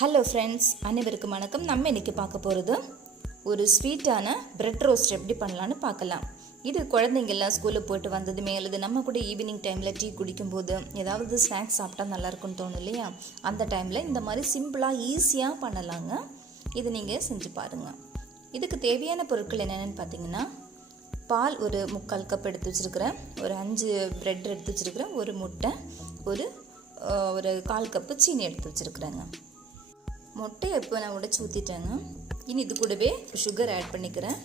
Hello friends, அனைவருக்கும் வணக்கம். நம்ம இன்றைக்கி பார்க்க போகிறது ஒரு ஸ்வீட்டான பிரெட் ரோஸ்ட் எப்படி பண்ணலான்னு பார்க்கலாம். இது குழந்தைங்கள்லாம் ஸ்கூலுக்கு போய்ட்டு வந்ததுமே அல்லது நம்ம கூட ஈவினிங் டைமில் டீ குடிக்கும்போது ஏதாவது ஸ்நாக்ஸ் சாப்பிட்டா நல்லாயிருக்குன்னு தோணும் இல்லையா? அந்த டைமில் இந்த மாதிரி சிம்பிளாக ஈஸியாக பண்ணலாங்க. இது நீங்கள் செஞ்சு பாருங்கள். இதுக்கு தேவையான பொருட்கள் என்னென்னு பார்த்தீங்கன்னா, பால் ஒரு 3/4 கப் எடுத்து வச்சுருக்கிறேன், ஒரு 5 பிரெட் எடுத்து வச்சுருக்கிறேன், ஒரு முட்டை, ஒரு 1/4 கப்பு சீனி எடுத்து வச்சுருக்குறேங்க. முட்டையை இப்போ நான் உடைச்சி ஊற்றிட்டேங்க. இனி இது கூடவே சுகர் ஆட் பண்ணிக்கிறேன்.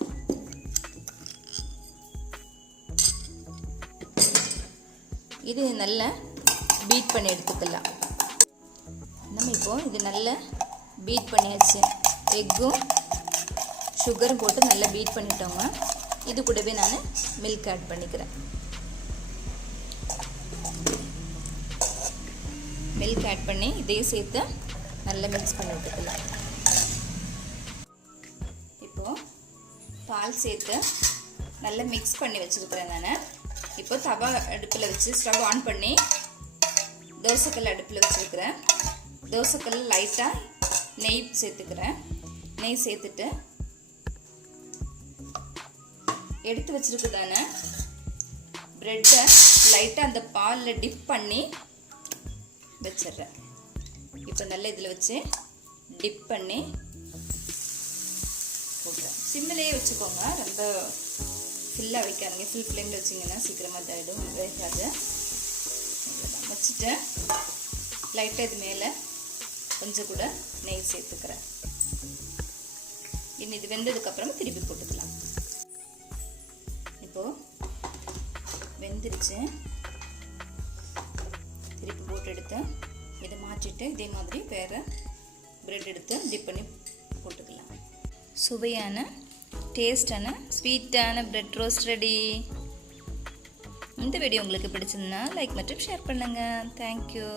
இது நல்லா பீட் பண்ணி எடுத்துக்கலாம். நம்ம இப்போ இது நல்லா பீட் பண்ணியாச்சு. எக்கும் சுகரும் போட்டு நல்லா பீட் பண்ணிட்டோங்க. இது கூடவே நான் மில்க் ஆட் பண்ணிக்கிறேன். மில்க் ஆட் பண்ணி இதையும் சேர்த்து நல்லா மிக்ஸ் பண்ணி விட்டுக்கலாம். இப்போது பால் சேர்த்து நல்லா மிக்ஸ் பண்ணி வச்சுருக்கிறேன் நான். இப்போ தவா அடுப்பில் வச்சு ஸ்டவ் ஆன் பண்ணி தோசைக்கல் அடுப்பில் வச்சுருக்கிறேன். தோசைக்கல் லைட்டாக நெய் சேர்த்துக்கிறேன். நெய் சேர்த்துட்டு எடுத்து வச்சுருக்குதானே ப்ரெட்டை லைட்டாக அந்த பாலில் டிப் பண்ணி வச்சிடுறேன். இப்போ நல்லா இதில் வச்சு டிப் பண்ணி போடுறேன். சிம்மிலேயே வச்சுக்கோங்க, ரொம்ப ஃபில்லாக வைக்காதீங்க. ஃபுல் ஃப்ளேமில் வச்சிங்கன்னா சீக்கிரமாக இதாகிடும், வேகாது. வச்சுட்டு லைட்டாக இது மேலே கொஞ்சம் கூட நெய் சேர்த்துக்கிறேன். இனி இது வெந்ததுக்கப்புறமா திருப்பி போட்டுக்கலாம். இப்போது வெந்துருச்சு. திருப்பி போட்டு எடுத்து இதை மாற்றிட்டு இதே மாதிரி வேறு பிரெட் எடுத்து டிப் பண்ணி போட்டுக்கலாம். சுவையான டேஸ்டான ஸ்வீட்டான பிரெட் ரோஸ்ட் ரெடி. இந்த வீடியோ உங்களுக்கு பிடிச்சிருந்தா லைக் மற்றும் ஷேர் பண்ணுங்கள். தேங்க்யூ.